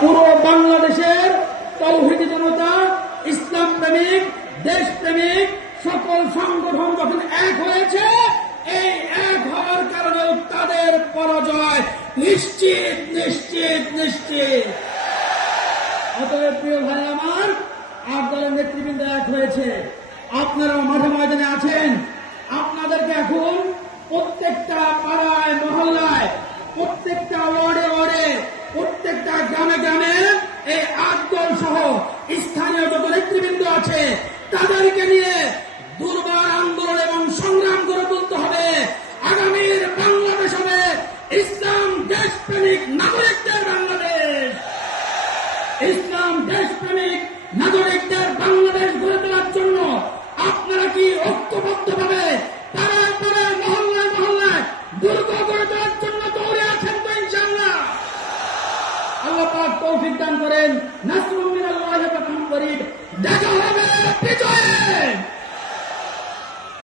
পুরো বাংলাদেশের তৌহিদি জনতা, ইসলাম প্রেমিক, দেশ প্রেমিক সকল সংগঠন যখন এক হয়েছে, এই এক হওয়ার কারণে তাদের পরাজয় নিশ্চিত নিশ্চিত নিশ্চিত। অতএব প্রিয় ভাই আমার, আপনাদের নেতৃবৃন্দ এক হয়েছে, আপনারা মাঠে ময়দানে আছেন। আপনাদেরকে এখন প্রত্যেকটা পাড়ায় মহল্লায়, প্রত্যেকটা ওয়ার্ডে ওয়ার্ডে, প্রত্যেকটা গ্রামে গ্রামে এই 8 দল সহ স্থানীয় যত নেতৃবৃন্দ আছে তাদেরকে নিয়ে দুর্বার আন্দোলন এবং সংগ্রাম করে তুলতে হবে। আগামীর বাংলাদেশ হবে ইসলাম দেশপ্রেমিক নাগরিকদের বাংলাদেশ। ইসলাম দেশপ্রেমিক নাগরিকদের বাংলাদেশ গড়ে তোলার জন্য আপনারা কি ঐক্যবদ্ধভাবে পাড়ায় পাড়ায় মহল্লায় মহল্লায় দুর্গ গড়ে তোলার জন্য তৈরি আছেন তো? ইনশাআল্লাহ আল্লাহ পাক তৌফিক দান করেন। নাসরুম মিনাল্লাহি ওয়া ফাতহুন করিব। দেখা হবে।